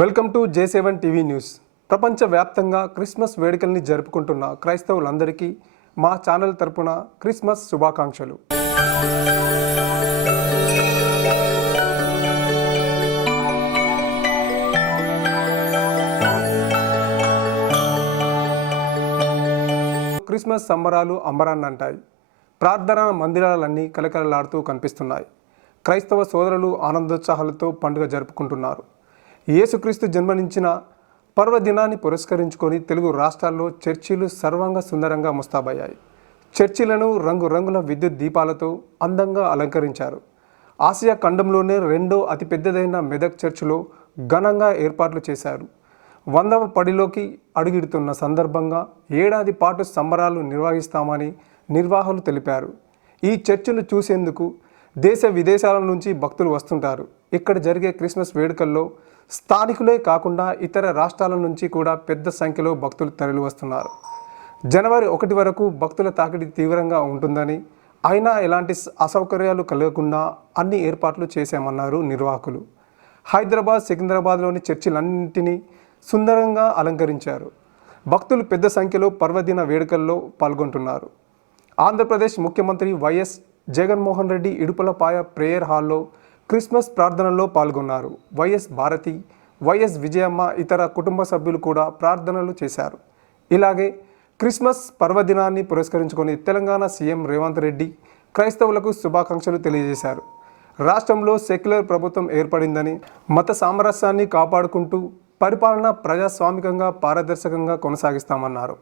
Welcome to J7 TV news. ప్రపంచవ్యాప్తంగా Christmas వేడుకల్ని జరుపుకుంటున్న క్రైస్తవులందరికీ మా ఛానల్ తరపున క్రిస్మస్ శుభాకాంక్షలు. క్రిస్మస్ సంబరాలు అంబరాన్నంటాయి. ప్రార్థనా మందిరాలన్నీ కలకలలాడుతూ కనిపిస్తున్నాయి. క్రైస్తవ సోదరులు ఆనందోత్సాహాలతో పండుగ జరుపుకుంటున్నారు. యేసుక్రీస్తు జన్మనించిన పర్వదినాన్ని పురస్కరించుకొని తెలుగు రాష్ట్రాల్లో చర్చిలు సర్వాంగ సుందరంగా ముస్తాబయ్యాయి. చర్చిలను రంగురంగుల విద్యుత్ దీపాలతో అందంగా అలంకరించారు. ఆసియా ఖండంలోనే రెండో అతిపెద్దదైన మెదక్ చర్చిలో ఘనంగా ఏర్పాట్లు చేశారు. 100వ పడిలోకి అడుగిడుతున్న సందర్భంగా ఏడాది పాటు సంబరాలు నిర్వహిస్తామని నిర్వాహకులు తెలిపారు. ఈ చర్చిలు చూసేందుకు దేశ విదేశాల నుంచి భక్తులు వస్తుంటారు. ఇక్కడ జరిగే క్రిస్మస్ వేడుకల్లో స్థానికులే కాకుండా ఇతర రాష్ట్రాల నుంచి కూడా పెద్ద సంఖ్యలో భక్తులు తరలి వస్తున్నారు. జనవరి 1 వరకు భక్తుల తాకిడి తీవ్రంగా ఉంటుందని, అయినా ఎలాంటి అసౌకర్యాలు కలగకుండా అన్ని ఏర్పాట్లు చేశామన్నారు నిర్వాహకులు. హైదరాబాద్, సికింద్రాబాద్లోని చర్చిలన్నింటినీ సుందరంగా అలంకరించారు. భక్తులు పెద్ద సంఖ్యలో పర్వదిన వేడుకల్లో పాల్గొంటున్నారు. ఆంధ్రప్రదేశ్ ముఖ్యమంత్రి వైఎస్ జగన్మోహన్ రెడ్డి ఇడుపులపాయ ప్రేయర్ హాల్లో క్రిస్మస్ ప్రార్థనలో పాల్గొన్నారు. వైఎస్ భారతి, వైఎస్ విజయమ్మ, ఇతర కుటుంబ సభ్యులు కూడా ప్రార్థనలు చేశారు. ఇలాగే క్రిస్మస్ పర్వదినాన్ని పురస్కరించుకొని తెలంగాణ సీఎం రేవంత్ రెడ్డి క్రైస్తవులకు శుభాకాంక్షలు తెలియజేశారు. రాష్ట్రంలో సెక్యులర్ ప్రభుత్వం ఏర్పడిందని, మత సామరస్యాన్ని కాపాడుకుంటూ పరిపాలన ప్రజాస్వామికంగా పారదర్శకంగా కొనసాగిస్తామన్నారు.